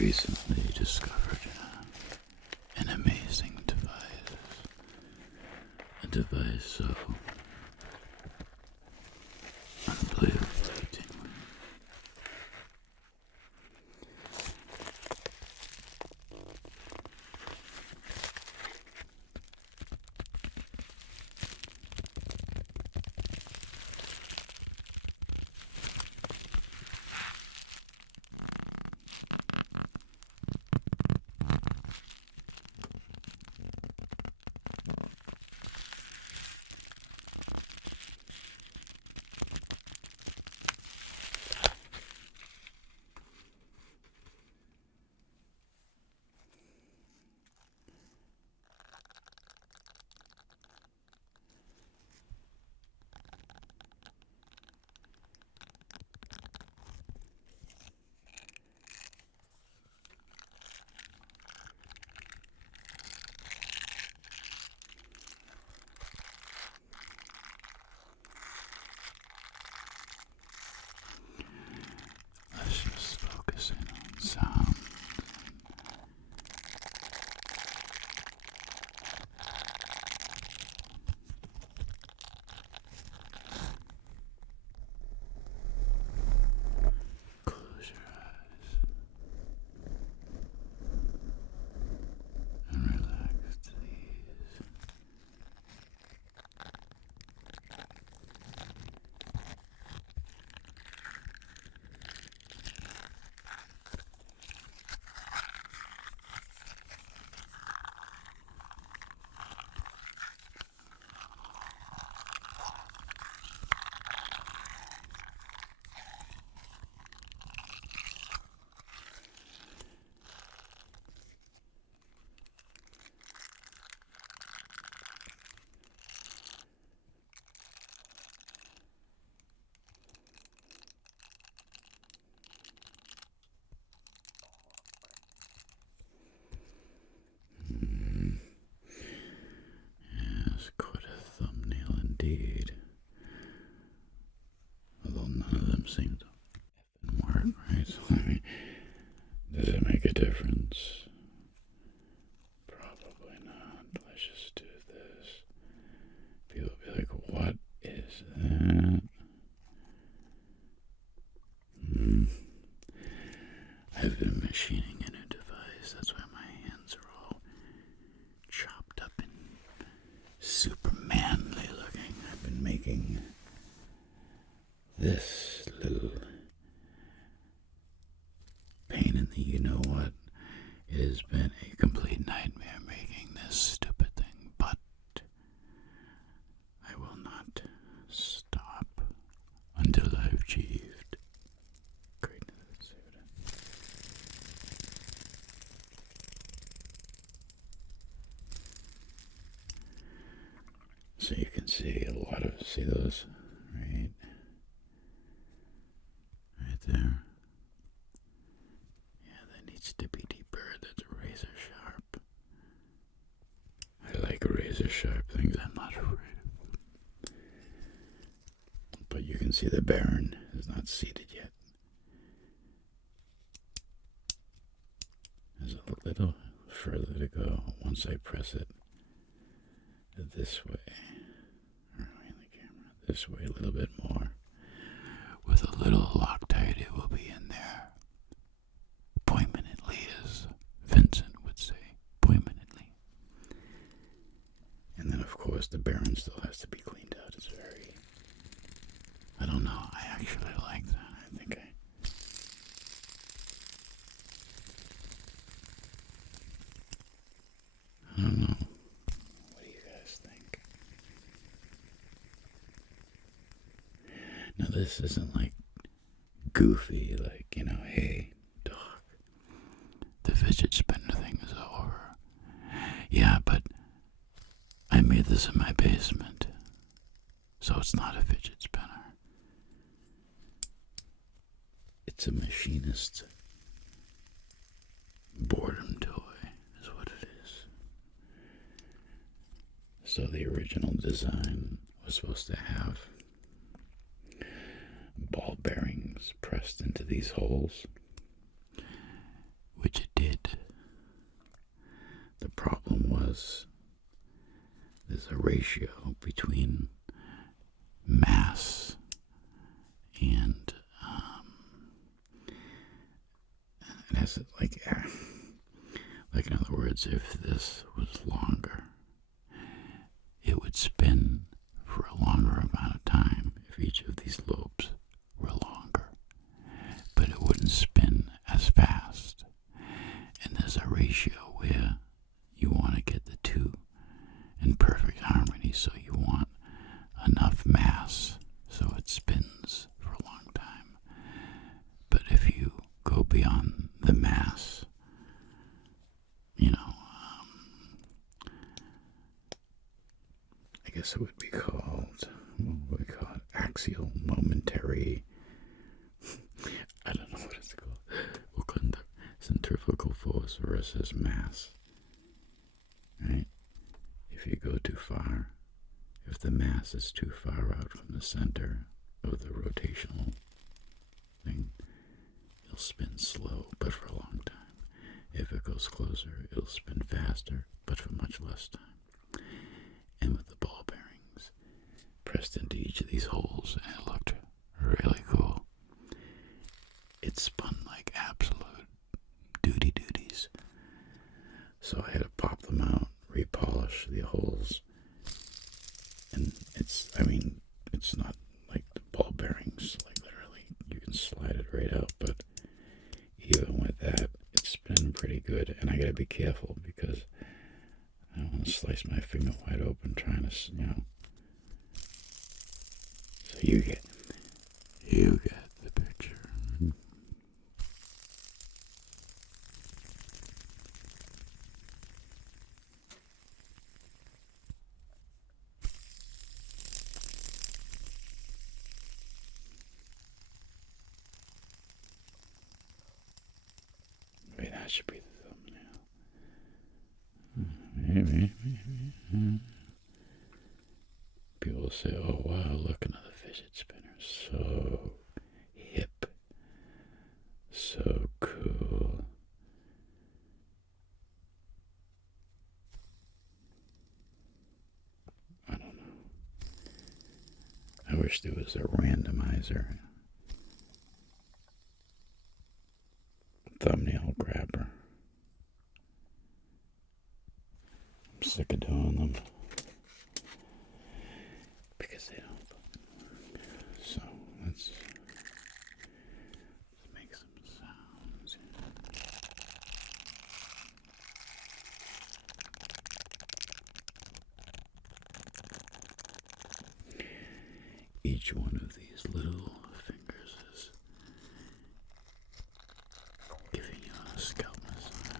recently discovered an amazing device. A device so unbelievably tingling. Let's just focus in on sound. Close your eyes and relax to these. Yes, quite a thumbnail indeed. Although none of them seem to work, right? So, I mean, does it make a difference? Probably not. Let's just do this. People will be like, what is that? I've been machining a new device. That's why my hands are all chopped up and super manly looking. I've been making this little pain in the you-know-what. It has been a complete nightmare making this stupid thing, but I will not stop until I've achieved greatness. Let's see what so you can see a lot of, see those, right there. Yeah, that needs to be deeper. That's razor sharp. I like razor sharp things. I'm not afraid of. But you can see the Baron is not seated yet. There's a little further to go once I press it this way. Or in the camera, this way a little bit more. With a little Loctite, it will be in there. Poignantly, as Vincent would say. Poignantly. And then, of course, the Baron still has to be cleaned out. It's very... I don't know. I actually like that. I think I don't know. What do you guys think? Now, this isn't like goofy, like, you know, hey, dog, the fidget spinner thing is over. Yeah, but I made this in my basement, so it's not a fidget spinner. It's a machinist's boredom toy, is what it is. So the original design was supposed to have ball bearings pressed into these holes, which problem was there's a ratio between mass and it has like in other words, if this was longer, it would spin for a longer amount of time if each of these lobes were longer, but it wouldn't spin as fast. And there's a ratio where you want to get the two in perfect harmony, so you want enough mass so it spins for a long time. But if you go beyond the mass, I guess it would be called, what would we call it? Axial momentary, I don't know what it's called. We'll call it centrifugal force versus mass, right? If you go too far, if the mass is too far out from the center of the rotational thing, it'll spin slow, but for a long time. If it goes closer, it'll spin faster, but for much less time. And with the ball bearings pressed into each of these holes, and it looked really cool. It spun like absolute duties. So I had to pop them out, repolish the holes, and it's not like the ball bearings, like literally you can slide it right out, but even with that, it's spinning pretty good. And I gotta be careful because I don't want to slice my finger wide open trying to, So you get the picture. Maybe that should be the thumbnail. Maybe. People will say, oh wow, look, another fidget spinner. So hip. So cool. I don't know. I wish there was a randomizer. Thumbnail grabber. I'm sick of doing them because they don't work. So let's make some sounds. Each one of these little fingers is giving you a scalp massage.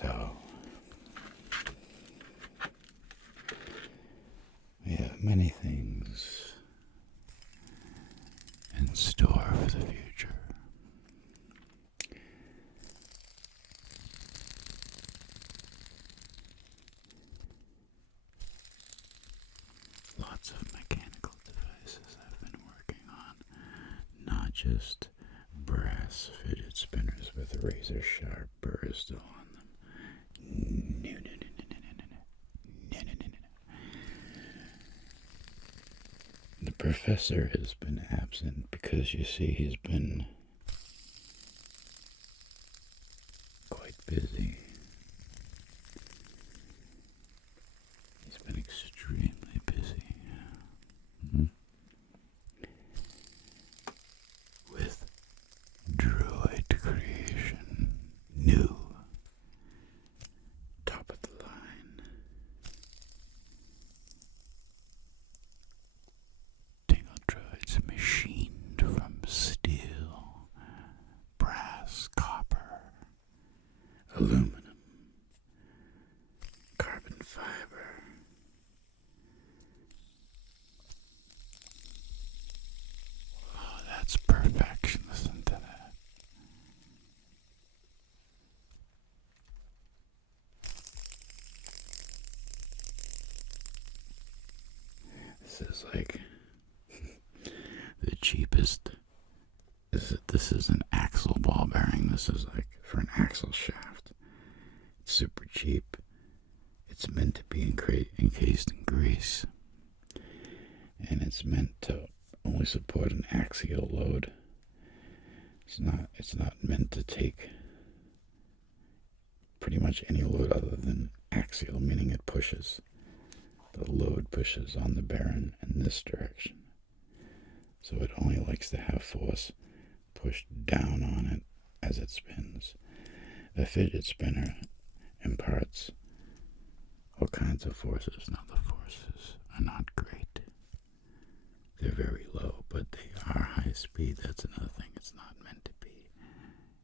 So, we have many things in store for the future. Lots of mechanical devices I've been working on, not just brass fidget spinners with razor sharp burrs still on them. No, no, no, no, no, no, no, no, no, no, no. The professor has been absent because, you see, he's been quite busy. He's been extremely busy. With droid creation. New. Top of the line. Tingle droids machined from steel, brass, copper, aluminum, carbon fiber. Oh, that's perfection. Listen to that. This is like the cheapest. This is an axle ball bearing. This is like for an axle shaft. It's super cheap. It's meant to be encased in grease. And it's meant to only support an axial load. It's not meant to take pretty much any load other than axial, meaning it pushes. The load pushes on the bearing in this direction. So it only likes to have force pushed down on it as it spins. The fidget spinner imparts all kinds of forces. Now the forces are not great. They're very low, but they are high speed. That's another thing it's not meant to be.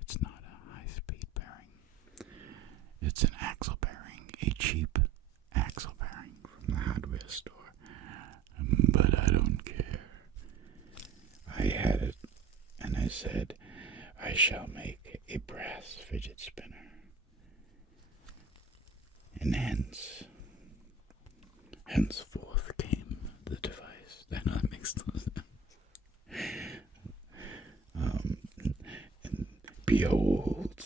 It's not a high speed bearing. It's an axle bearing, a cheap axle bearing from the hardware store. But I don't care. I had it, and I said, I shall make a brass fidget spinner. And henceforth came the device. I know that makes no sense. And behold,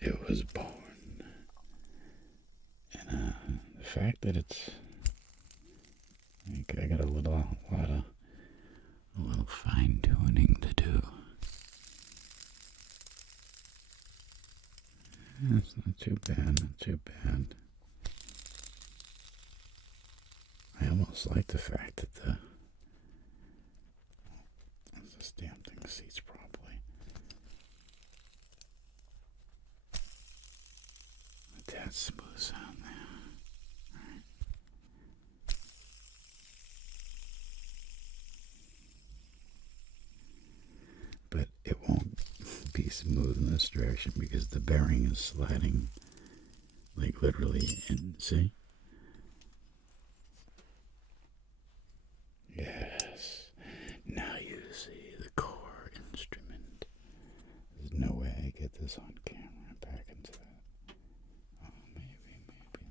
it was born. And the fact that it's, I got a little fine tuning to do. It's not too bad. I almost like the fact that this damn thing seats properly. That smooth sound there. Right. But it won't be smooth in this direction because the bearing is sliding, like literally in. See? Yes. Now you see the core instrument. There's no way I get this on camera. Back into that. Oh, maybe.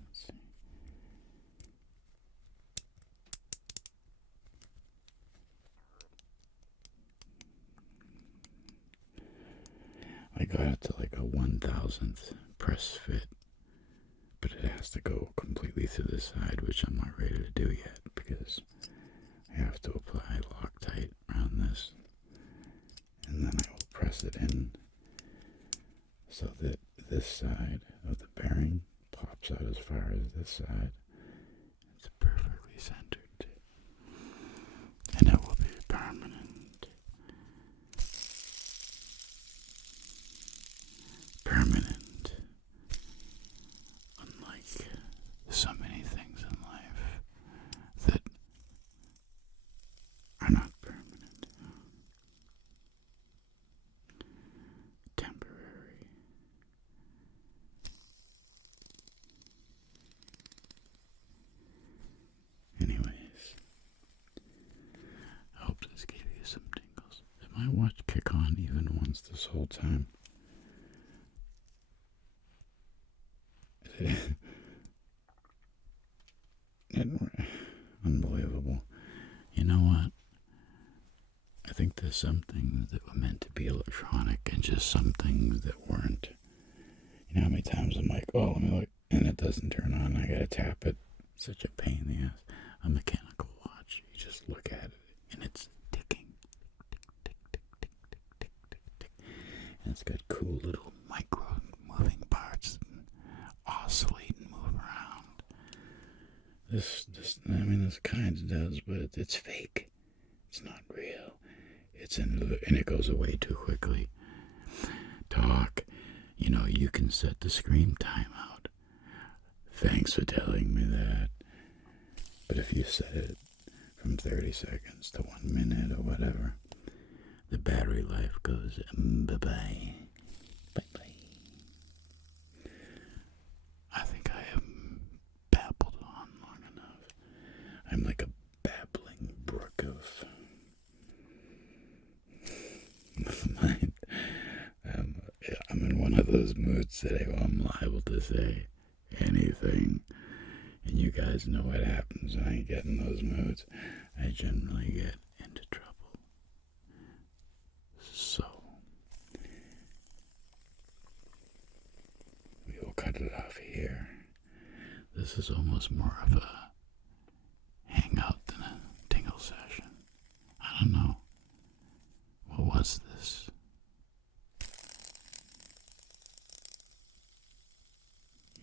Let's see. I got it to like a 1,000th press fit, but it has to go completely through the side, which I'm not ready to do yet because I have to apply Loctite around this, and then I will press it in so that this side of the bearing pops out as far as this side. It's perfectly centered, and it will be permanent. Unlike so many things in life that are not permanent. Temporary. this whole time. Unbelievable. You know what? I think there's some things that were meant to be electronic and just some things that weren't. You know how many times I'm like, oh, let me look, and it doesn't turn on. I gotta tap it. Such a pain in the ass. A mechanical watch. You just look at it, and it's ticking. Tick, tick, tick, tick, tick, tick, tick, tick. And it's got cool little micro moving parts that oscillate and move around. This kind of does, but it's fake. It's not real. And it goes away too quickly. Doc, you can set the screen timeout. Thanks for telling me that. But if you set it from 30 seconds to 1 minute or whatever, the battery life goes bye-bye. Bye-bye. I think I have babbled on long enough. I'm like a babbling brook of mind. I'm in one of those moods today where I'm liable to say anything. And you guys know what happens when I get in those moods. I generally get into trouble. So, we will cut it off here. This is almost more of a hangout than a tingle session. I don't know. What was this?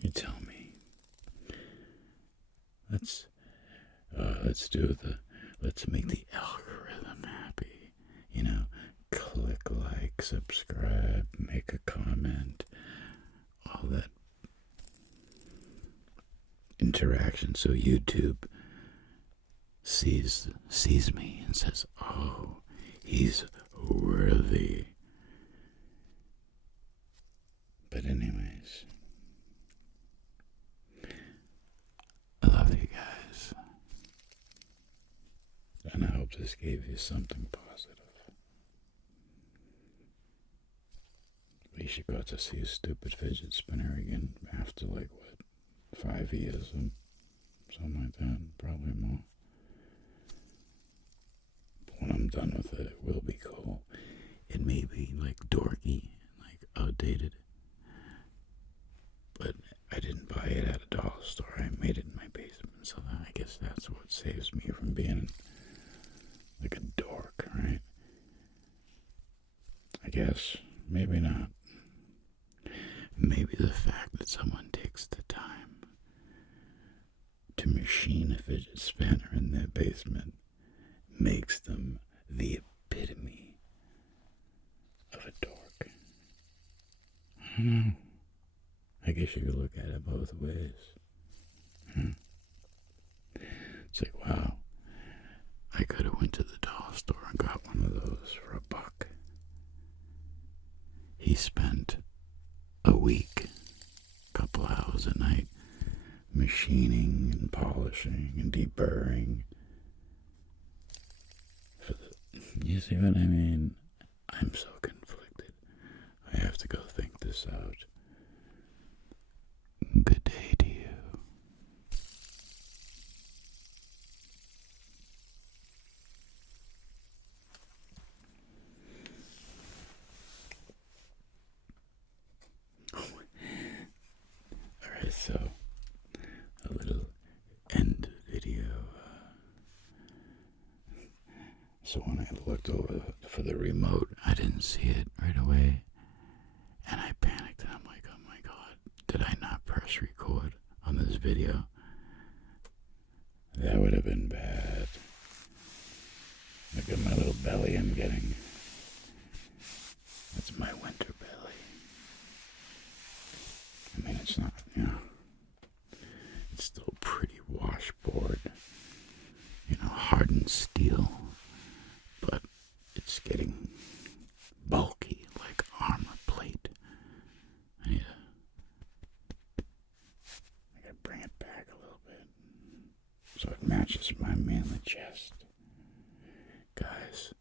You tell me. Let's make the algorithm happy. Click like, subscribe, make a comment, all that interaction. So YouTube sees me and says, oh, he's worthy. But anyways, I love you guys. And I hope this gave you something positive. We should go to see a stupid fidget spinner again after 5 years or something like that. Probably more. But when I'm done with it, it will be cool. It may be dorky, outdated. But I didn't buy it at a dollar store. I made it in my basement. So I guess that's what saves me from being like a dork, right? I guess. Maybe not. Maybe the fact that someone takes the time to machine a fidget spinner in their basement makes them the epitome of a dork. I don't know. I guess you could look at it both ways. It's like, wow, I could have went to the dollar store and got one of those for $1. He spent a week, couple hours a night, machining and polishing and deburring. You see what I mean? I'm so conflicted. I have to go think this out. Good day to you. Alright, so a little end video. So when I looked over for the remote, I didn't see it right away. And I panicked and I'm like, oh my god, did I not press record on this video? That would have been bad. Look at my little belly I'm getting. That's my winter belly. I mean, it's not, it's still pretty washboard, hardened steel, but it's getting bulky like armor plate. I gotta bring it back a little bit so it matches my manly chest. Guys,